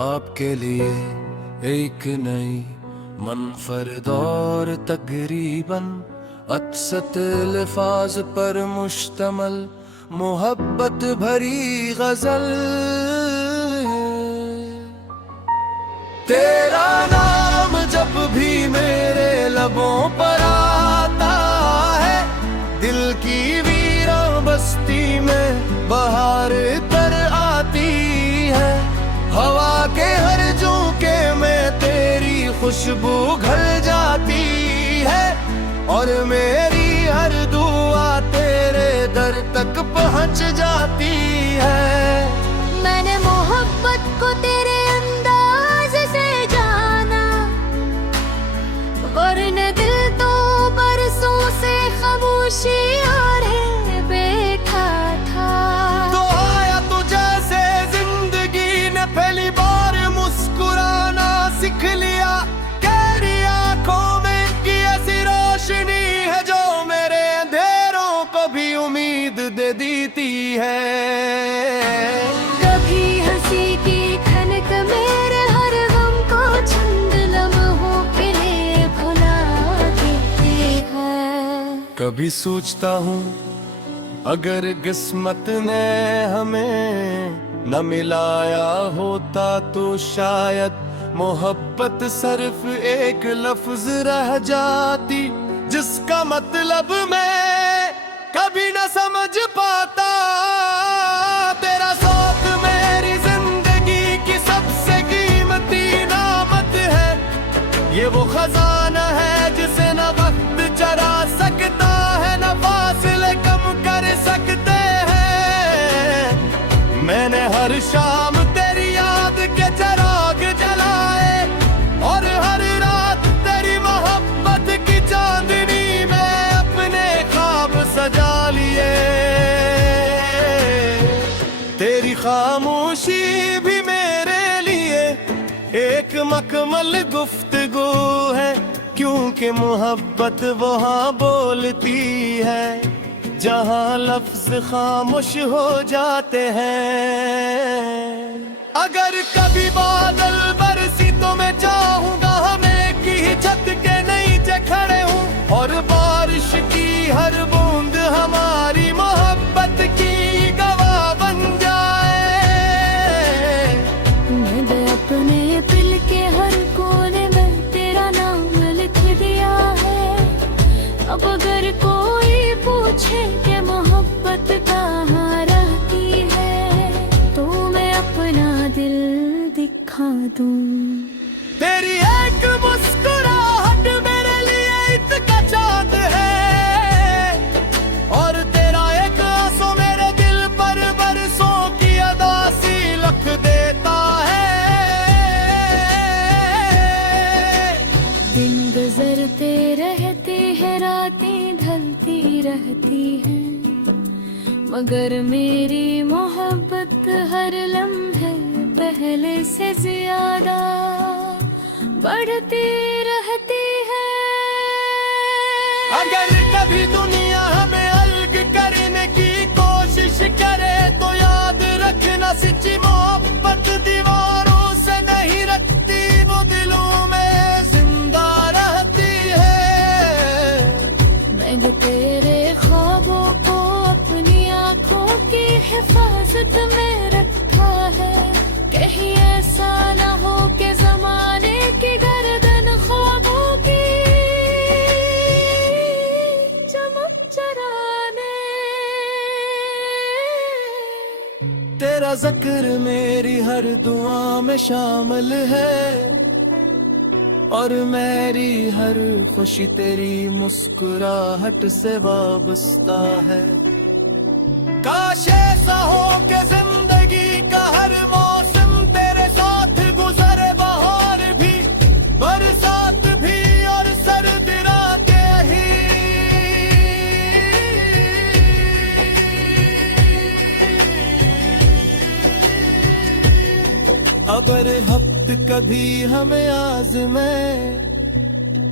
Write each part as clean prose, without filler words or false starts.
आपके लिए एक नई मनफरद और तकरीबन अत्सत अल्फाज पर मुश्तमल मोहब्बत भरी गजल। तेरा नाम जब भी मेरे लबों पर आता है, दिल की वीरान बस्ती में बहार तर आती है। हवा के हर झोंके में तेरी खुशबू घल जाती है, और मेरी हर दुआ तेरे दर तक पहुंच जाती है। मैंने मोहब्बत को तेरे अंदाज से जाना, वरना दिल तो बरसों से खामोशी और बैठा था। तो आया तू जैसे जिंदगी ने पहली बार मुस्कुराना सीख लिया। तेरी आंखों में की ऐसी रोशनी है जो मेरे अंधेरों को भी उम्मीद दे देती है। कभी हंसी की खनक मेरे हर गम को चंद लम्हों के लिए भुला देती है। कभी सोचता हूँ अगर किस्मत ने हमें न मिलाया होता तो शायद मोहब्बत सिर्फ एक लफ्ज रह जाती, जिसका मतलब मैं कभी न समझ पाता। तेरा साथ मेरी जिंदगी की सबसे कीमती नामत है। ये वो खजाना है जिसे न वक्त चरा सकता है, न फासले कम कर सकते हैं। मैंने हर शाम तेरी याद के चिराग जलाए, और हर रात तेरी मोहब्बत की चांदनी में अपने ख्वाब सजा लिए। तेरी खामोशी भी मेरे लिए एक मकमल गुफ्तगू है, क्योंकि मोहब्बत वहाँ बोलती है जहाँ लफ्ज खामोश हो जाते हैं। अगर कभी बादल बरसी तो मैं चाहूंगा हम एक ही छत के नीचे खड़े हूँ, और बारिश की हर बूंद हमारी मोहब्बत की गवाह बन जाए। मैंने अपने दिल के हर कोने में तेरा नाम लिख दिया है। अब अगर कोई पूछे कि मोहब्बत कहाँ रहती है, तो मैं अपना दिल दिखा दूं। तेरी एक मुस्कुराहट मेरे लिए इतना चांद है, और तेरा एक आंसू मेरे दिल पर बरसों की अदासी लिख देता है। दिन गुजरते रहते हैं, रातें ढलती रहती हैं, मगर मेरी मोहब्बत हर लम्हे पहले से ज्यादा बढ़ती रहती है। अगर कभी दुनिया हमें अलग करने की कोशिश करे तो याद रखना, सच्ची मोहब्बत दीवारों से नहीं रखती, वो दिलों में जिंदा रहती है। मैंने तेरे ख्वाबों को अपनी आंखों की हिफाजत में रखा है, कहीं ऐसा न हो कि जमाने की गर्दन ख्वाबों की चमक चराने। तेरा जिक्र मेरी हर दुआ में शामिल है, और मेरी हर खुशी तेरी मुस्कुराहट से वाबस्ता है। काश ऐसा हो कि जिंदगी का हर मौसम तेरे साथ गुजरे, बहार भी बरसात भी और सर्द रातें ही। अगर वक्त कभी हमें आज़मे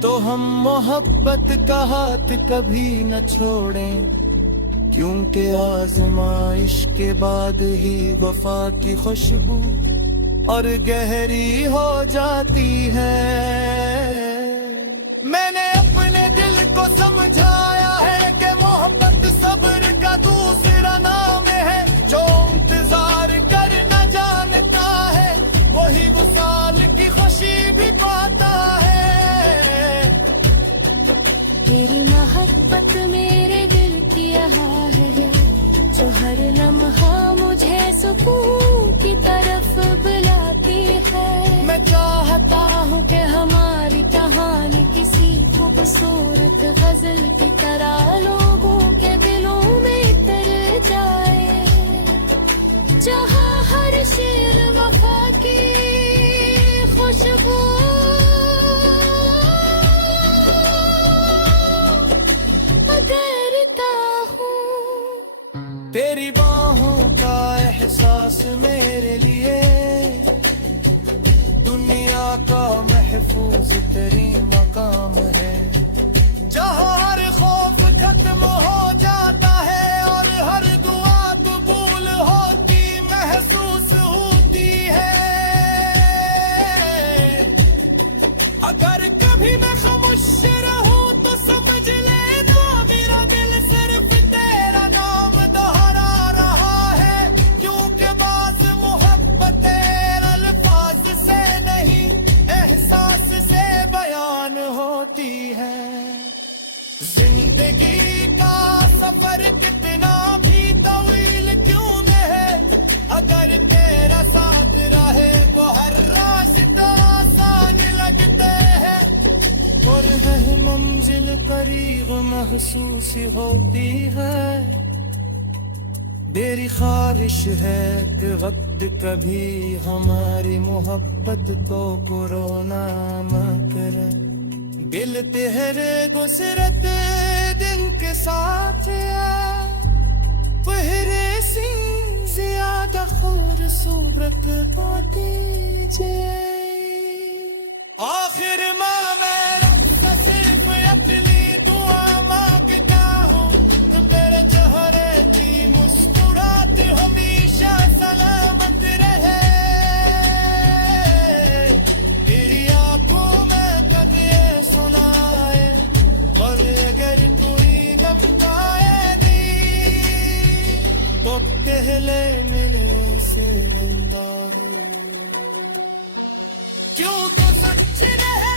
तो हम मोहब्बत का हाथ कभी न छोड़ें, क्योंकि आजमाइश के बाद ही वफा की खुशबू और गहरी हो जाती है। मैंने अपने दिल को समझाया है कि मोहब्बत सब्र का दूसरा नाम है। जो इंतजार करना जानता है वही वसाल की खुशी भी पाता है। तेरी मोहब्बत मेरे दिल की यहाँ है, जो हर लम्हा मुझे सुकून की तरफ बुलाती है। मैं चाहता हूँ कि हमारी कहानी किसी खूबसूरत गजल की तरह लोगों के दिलों में उतर जाए, जहाँ हर शेर वफा की खुशबू करता हूँ। तेरी बाहों का एहसास मेरे लिए दुनिया का महफूज तरीन मकाम है। जहाँ हर खौफ खत्म हो जाता है और हर दुआ कबूल होती महसूस होती है। अगर कभी मैं खामोश रहूं तो समझ लेना मेरा दिल सिर्फ तेरा नाम दोहरा रहा है। क्योंकि बाज़ मोहब्बतें अल्फाज से नहीं एहसास से बयान होती है। जिंदगी का सफर कितना भी तवील क्यों न है, अगर तेरा साथ रहे वो हर रास्ता आसान लगते हैं। और है मंजिल करीब महसूस होती है। मेरी ख्वाहिश है कि वक्त कभी हमारी मोहब्बत को कोरोना न करे। दिल तेरे गुजरत दिन के साथ पहरे सी ज्यादा खूबसूरत पाती जाए। आखिर में मैं रब से सिर्फ अपनी दुआ मांगता हूँ, तेरे चेहरे की मुस्कुराहट हमेशा सलामत रहे। तेरी आंखों में कभी सुनाए और अगर कोई लम्हाए दी तो पहले मिले से क्यों तो सच रहे।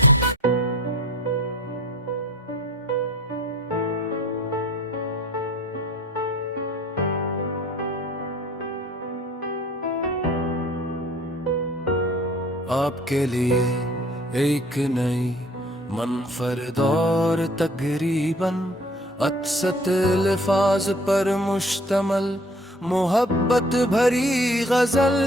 आपके लिए एक नई मनफरद और तकरीबन अक्सत अल्फाज पर मुश्तमल मोहब्बत भरी गजल।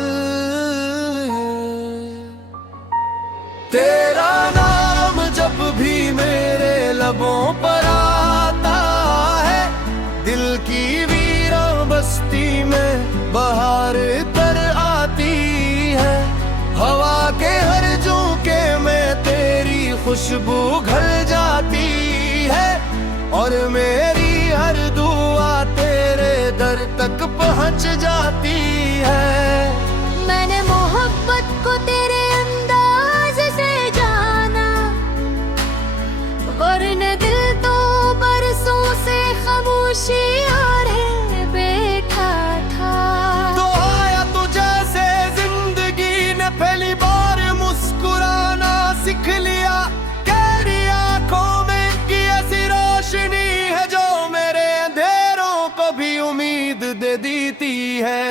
तेरा नाम जब भी मेरे लबों पर आता है, दिल की वीरान बस्ती में बहार तर आती है। हवा के हर झोंके में तेरी खुशबू घल जाती है और मेरी हर दुआ तेरे दर तक पहुंच जाती है। मैंने मोहब्बत को तेरे अंदाज से जाना, वरना दिल तो बरसों से खामोशी और बैठा था। तो आया तो जैसे जिंदगी ने पहली बार मुस्कुराना सीख लिया। तेरी आंखों में की ऐसी रोशनी है जो मेरे अंधेरों को भी उम्मीद दे देती है।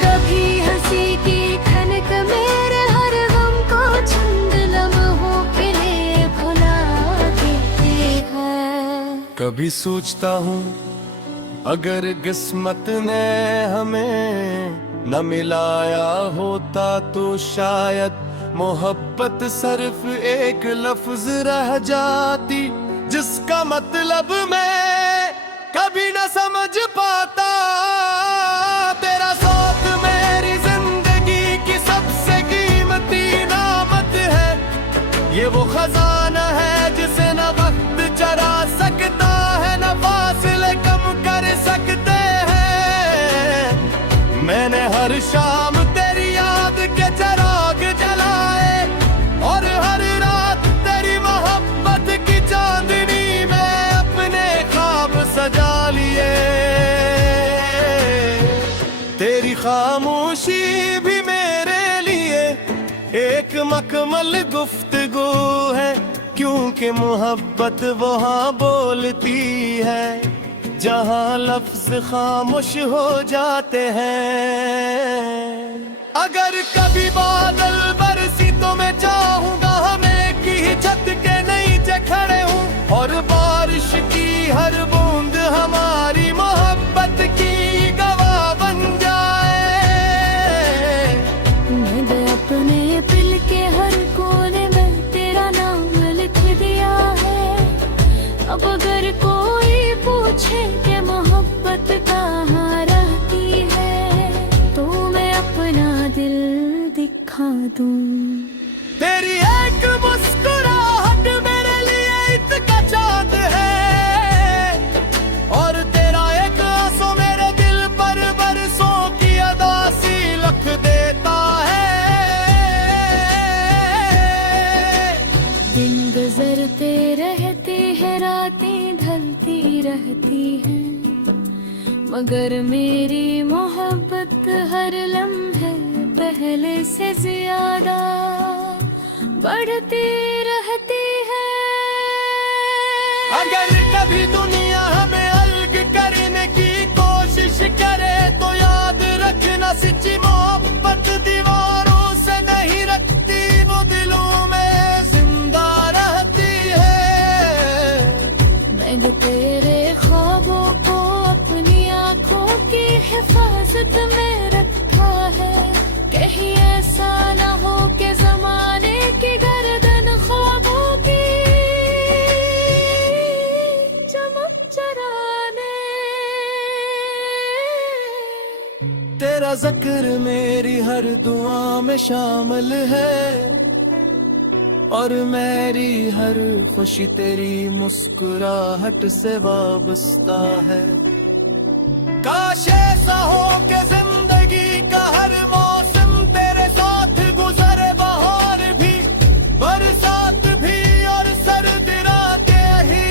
कभी हंसी की खनक मेरे हर गम को चंद लम्हों के लिए भुला देती है। कभी सोचता हूँ अगर किस्मत ने हमें न मिलाया होता तो शायद मोहब्बत सिर्फ एक लफ्ज रह जाती, जिसका मतलब मैं कभी न समझ पाता। तेरा साथ मेरी जिंदगी की सबसे कीमती नामत है। ये वो खजाना है जिसे न वक्त चरा सकता है न फासले कम कर सकते हैं। मैंने हर शाम तेरी मुकम्मल गुफ्तगू है, क्योंकि मोहब्बत वहाँ बोलती है जहाँ लफ्ज खामोश हो जाते हैं। अगर कभी बादल बरसी तो मैं चाहूंगा हमें कि छत के नीचे खड़े हूँ, और बारिश की हर बूंद हमारी मोहब्बत की गवाह बन जाए। मैंने अपने दिल के हर कोने में तेरा नाम लिख दिया है। अब अगर कोई पूछे कि मोहब्बत कहाँ रहती है, तो मैं अपना दिल दिखा दूं। तेरी एक मुस्कुराहट मेरे लिए इतना चांद है, और तेरा एक आंसू मेरे दिल पर बरसों की अदासी लिख देता है। दिन गुजरते रहते हैं, रातें ढलती रहती हैं, मगर मेरी मोहब्बत हर लम्हे पहले से ज्यादा बढ़ती रहती है। अगर कभी दुनिया हमें अलग करने की कोशिश करे तो याद रखना, सच्ची मोहब्बत दीवारों से नहीं रखती, वो दिलों में जिंदा रहती है। मैंने तेरे ख्वाबों को अपनी आंखों की हिफाजत में रखा है, कहीं ऐसा ना हो कि जमाने की गर्दन ख्वाबों की चमक चराने। तेरा जिक्र मेरी हर दुआ में शामिल है, और मेरी हर खुशी तेरी मुस्कुराहट से वाबस्ता है। काश ऐसा हो कि जिंदगी का हर मौसम तेरे साथ गुजरे, बहार भी बरसात भी और सर्द रातें ही।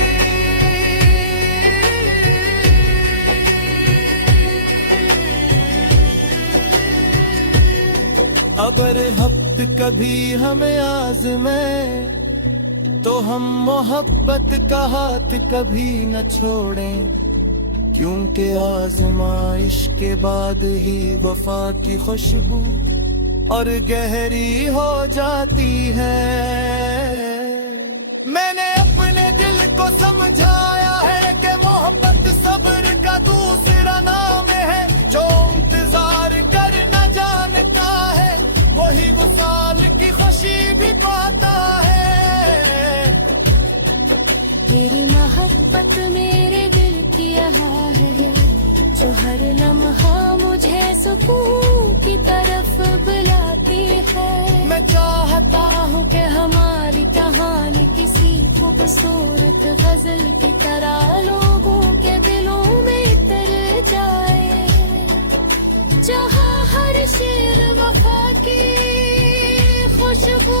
अगर वक्त कभी हमें आज़मे तो हम मोहब्बत का हाथ कभी न छोड़ें, क्योंकि आज़माइश के बाद ही वफा की खुशबू और गहरी हो जाती है। मैंने अपने दिल को समझाया है कि मोहब्बत सब्र का दूसरा नाम है, जो इंतजार कर न जानता है वही वसाल की खुशी भी पाता है। तेरी मोहब्बत मेरे दिल की यहाँ है, जो हर लम्हा मुझे सुकून की तरफ बुलाती है। मैं चाहता हूँ कि हमारी कहानी किसी खूबसूरत गजल की तरह लोगों के दिलों में उतर जाए, जहाँ हर शेर वफा की खुशबू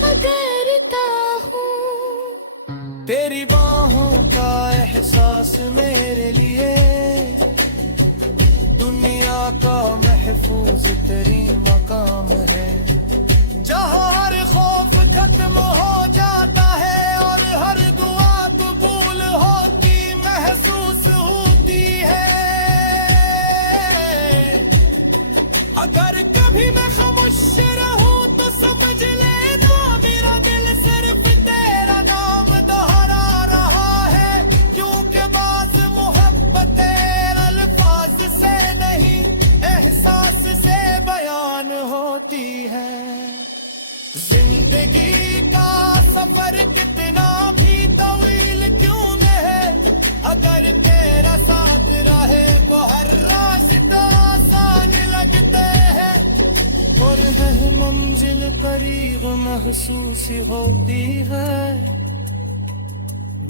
करता हूँ। तेरी बाहों का एहसास मेरे लिए दुनिया का महफूज तेरी मकाम है, जहाँ हर खौफ खत्म हो जाता है और हर दुआ कबूल होती महसूस होती है। अगर कभी मैं खामोश रहूं तो समझ लेना मेरा दिल सिर्फ तेरा नाम दोहरा रहा है, क्योंकि बाज़ मोहब्बतें अल्फाज से नहीं एहसास से बयान होती है। जिंदगी का सफर कितना भी तवील क्यों न है, अगर तेरा साथ रहे वो हर रास्ता आसान लगते हैं, और है मंजिल करीब महसूस होती है।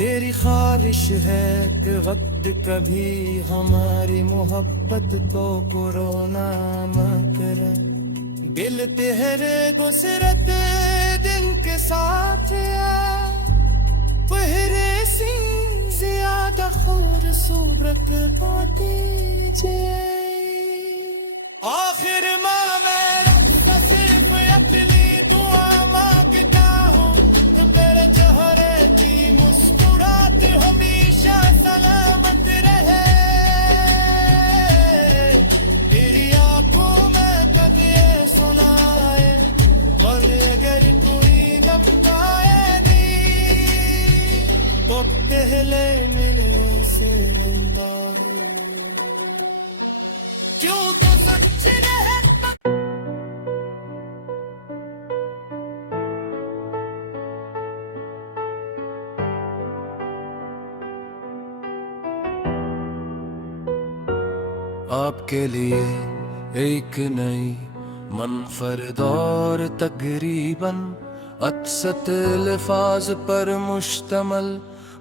मेरी ख्वाहिश है कि वक्त कभी हमारी मोहब्बत को कोरोना न करे, दिल तेरे गुजरत दिन के साथ पहरे सिंह ज्यादा खूबसूरत पाती जे। आपके लिए एक नई मनफरद और तकरीबन अत्सत अल्फाज पर मुश्तमल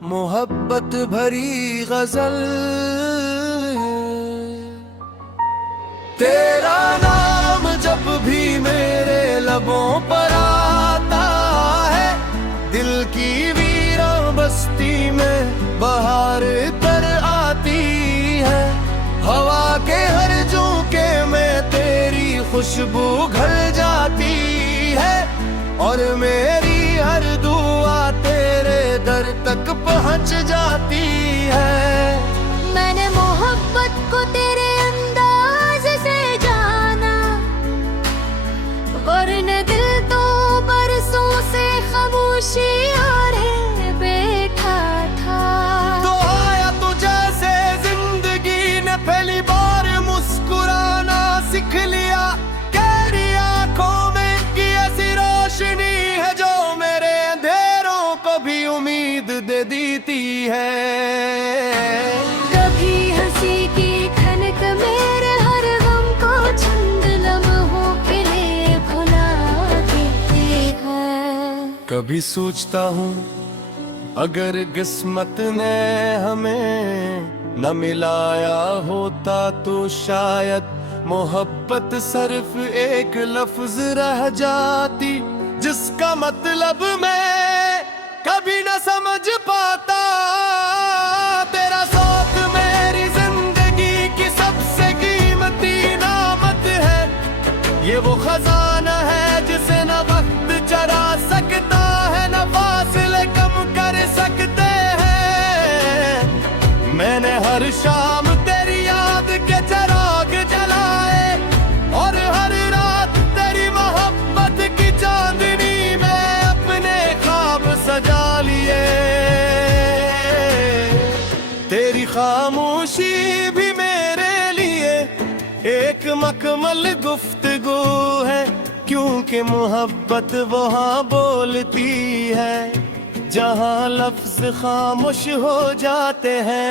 मोहब्बत भरी गजल। तेरा नाम जब भी मेरे लबों पर आता है, दिल की वीरान बस्ती में बहार तर आती है। हवा के हर झोंके में तेरी खुशबू घल जाती है, और मेरी हर दुआ तेरे दर तक पहुंच जाती है। मैंने मोहब्बत को तेरे अंदाज से जाना, वरना दिल तो बरसों से खामोशी और बैठा था। तो आया तो जैसे जिंदगी ने पहली बार मुस्कुराना सीख लिया। गहरी आंखों में की ऐसी रोशनी है जो मेरे अंधेरों को भी उम्मीद दे देती है। कभी हंसी की खनक मेरे हर गम को चंद लम्हों के लिए भुला देती है। कभी सोचता हूँ अगर किस्मत ने हमें न मिलाया होता तो शायद मोहब्बत सिर्फ एक लफ्ज रह जाती, जिसका मतलब मैं कभी न समझ पाता। तेरा साथ मेरी जिंदगी की सबसे कीमती नामत है। ये वो खजाना है जिसे न वक्त चरा सकता है, न फासले कम कर सकते हैं। मैंने हर शाम तेरी याद के चिराग जलाए, और हर रात तेरी मोहब्बत की चांदनी में अपने ख्वाब सजा लिए। तेरी खामोशी भी मेरे लिए एक मकमल गुफ्तगू है, क्योंकि मोहब्बत वहाँ बोलती है जहाँ लफ्ज खामोश हो जाते हैं।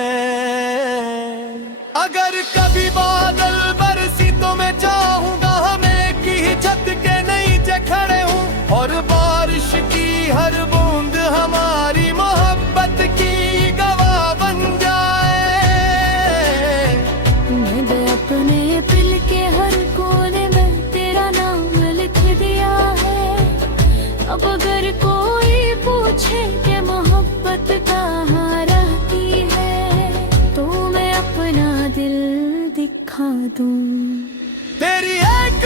अगर कभी बादल बरसी तो मैं चाहूंगा हम एक ही छत के नीचे खड़े हूँ, और बारिश की हर बूंद हमारी मोहब्बत की गवाह बन जाए। मैंने अपने दिल के हर कोने में तेरा नाम लिख दिया है। अब अगर कोई पूछे कि मोहब्बत कहाँ रहती है, तो मैं अपना दिल दिखा दूं। तेरी एक